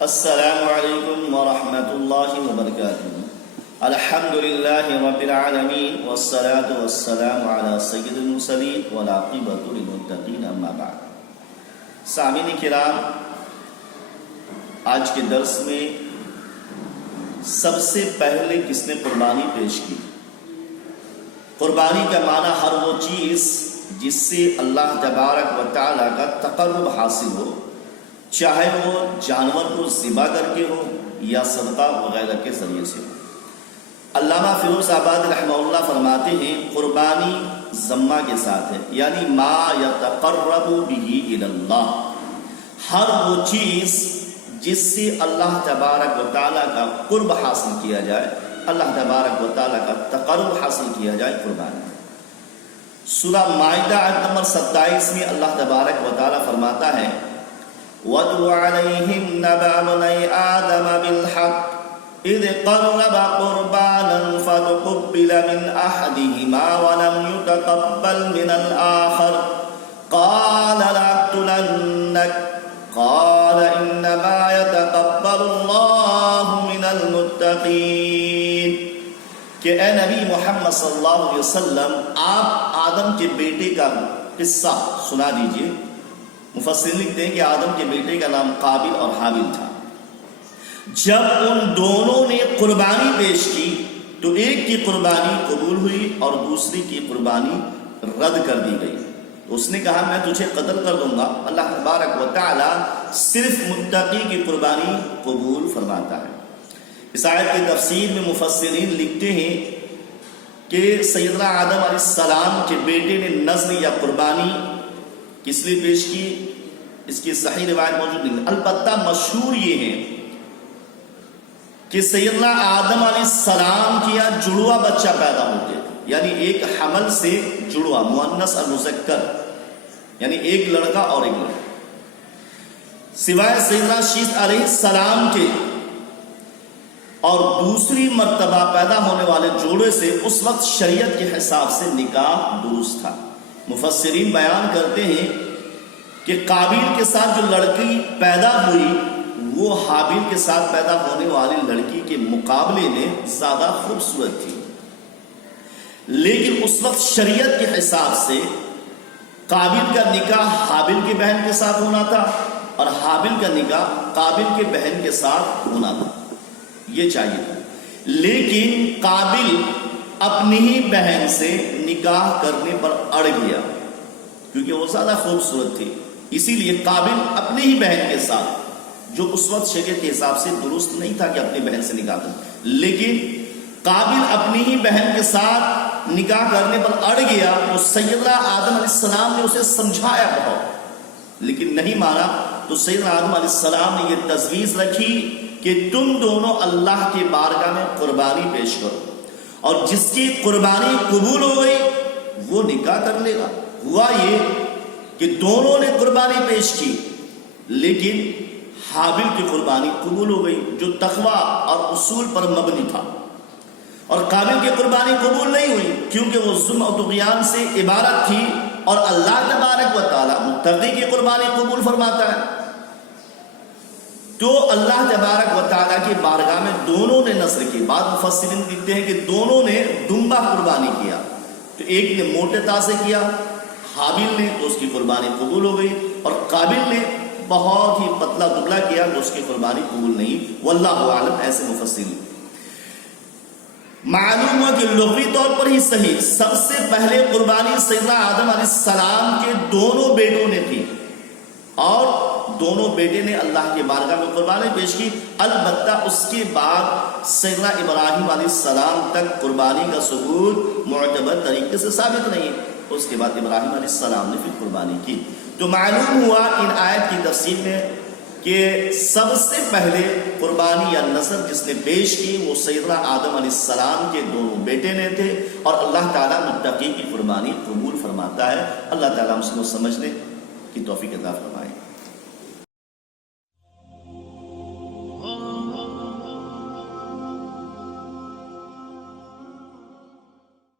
السلام علیکم ورحمۃ اللہ وبرکاتہ۔ الحمد للہ رب العالمین والصلاة والسلام علی سید المرسلین والعاقبۃ للمتقین، اما بعد۔ سامعین کرام، آج کے درس میں سب سے پہلے کس نے قربانی پیش کی؟ قربانی کا معنی ہر وہ چیز جس سے اللہ تبارک و تعالیٰ کا تقرب حاصل ہو، چاہے وہ جانور کو ذبح کر کے ہو یا صدقہ وغیرہ کے ذریعے سے ہو۔ علامہ فیروز آباد رحمہ اللہ فرماتے ہیں قربانی ضمہ کے ساتھ ہے، یعنی ما یتقرب بہ الی اللہ، ہر وہ چیز جس سے اللہ تبارک و تعالیٰ کا قرب حاصل کیا جائے، اللہ تبارک و تعالیٰ کا تقرب حاصل کیا جائے، قربانی۔ سورہ مائدہ آیت نمبر 27 میں اللہ تبارک و تعالیٰ فرماتا ہے وَاتْلُ عَلَيْهِمْ نَبَأَ ابْنَيْ آدَمَ بِالْحَقِّ إِذْ قَرَّبَا قُرْبَانًا فَتُقُبِّلَ مِنْ أَحَدِهِمَا وَلَمْ يُتَقَبَّلْ مِنَ الْآخَرِ قَالَ لَأَقْتُلَنَّكَ قَالَ إِنَّمَا يَتَقَبَّلُ اللَّهُ مِنَ الْمُتَّقِينَ کہ اے نبی محمد صلی اللہ علیہ وسلم، آپ آدم کے بیٹے کا قصہ سنا دیجئے۔ مفسرین لکھتے ہیں کہ آدم کے بیٹے کا نام قابل اور حابل تھا۔ جب ان دونوں نے قربانی پیش کی تو ایک کی قربانی قبول ہوئی اور دوسری کی قربانی رد کر دی گئی۔ اس نے کہا میں تجھے قتل کر دوں گا۔ اللہ تبارک و تعالی صرف متقی کی قربانی قبول فرماتا ہے۔ اس آیت کی تفسیر میں مفسرین لکھتے ہیں کہ سیدنا آدم علیہ السلام کے بیٹے نے نذر یا قربانی کس لیے پیش کی، اس کی صحیح روایت موجود نہیں، البتہ مشہور یہ ہے کہ سیدنا آدم علیہ السلام کیا جڑوا بچہ پیدا ہوتے تھے، یعنی ایک حمل سے جڑوا، مؤنث اور مذکر، یعنی ایک لڑکا اور ایک لڑکی، سوائے سیدنا شیث علیہ السلام کے اور دوسری مرتبہ پیدا ہونے والے جوڑے سے اس وقت شریعت کے حساب سے نکاح درست تھا۔ مفسرین بیان کرتے ہیں کہ قابیل کے ساتھ جو لڑکی پیدا ہوئی وہ حابیل کے ساتھ پیدا ہونے والی لڑکی کے مقابلے میں زیادہ خوبصورت تھی، لیکن اس وقت شریعت کے حساب سے قابیل کا نکاح حابیل کی بہن کے ساتھ ہونا تھا اور حابیل کا نکاح قابیل کے بہن کے ساتھ ہونا تھا، یہ چاہیے تھا، لیکن قابیل اپنی ہی بہن سے نکاح کرنے پر اڑ گیا کیونکہ وہ زیادہ خوبصورت تھی، اسی لیے قابل اپنی ہی بہن کے ساتھ، جو اس وقت شریعت کے حساب سے درست نہیں تھا کہ اپنی بہن سے نکاح کرے، لیکن قابل اپنی ہی بہن کے ساتھ نکاح کرنے پر اڑ گیا تو سیدنا آدم علیہ السلام نے اسے سمجھایا بہت، لیکن نہیں مانا، تو سیدنا آدم علیہ السلام نے یہ تجویز رکھی کہ تم دونوں اللہ کے بارگاہ میں قربانی پیش کرو، اور جس کی قربانی قبول ہو گئی وہ نکاح کر لے گا۔ ہوا یہ کہ دونوں نے قربانی پیش کی، لیکن حابیل کی قربانی قبول ہو گئی جو تقویٰ اور اصول پر مبنی تھا، اور قابل کی قربانی قبول نہیں ہوئی کیونکہ وہ ظلم و طغیان سے عبارت تھی، اور اللہ تبارک و تعالی متقی کی قربانی قبول فرماتا ہے۔ تو اللہ تبارک و تعالیٰ کی بارگاہ میں دونوں نے نذر کی، بعض مفسرین لکھتے ہیں کہ دونوں نے دمبا قربانی کیا، تو ایک نے موٹے تازے کیا حابیل نے تو اس کی قربانی قبول ہو گئی، اور قابل نے بہت ہی پتلا دبلا کیا تو اس کی قربانی قبول نہیں، واللہ عالم، ایسے مفسرین۔ معلوم ہوا کہ لغوی طور پر ہی صحیح سب سے پہلے قربانی سیدنا آدم علیہ السلام کے دونوں بیٹوں نے کی، اور دونوں بیٹے نے اللہ کے بارگاہ میں قربانی پیش کی، البتہ اس کے بعد سیدنا ابراہیم علیہ السلام تک قربانی کا ثبوت معتبر طریقے سے ثابت نہیں، اس کے بعد ابراہیم علیہ السلام نے پھر قربانی کی۔ تو معلوم ہوا ان آیت کی تفسیر میں کہ سب سے پہلے قربانی یا نذر جس نے پیش کی وہ سیدنا آدم علیہ السلام کے دونوں بیٹے نے تھے، اور اللہ تعالیٰ متقی کی قربانی قبول فرماتا ہے۔ اللہ تعالیٰ ہم کو سمجھنے کی توفیق عطا فرمائے۔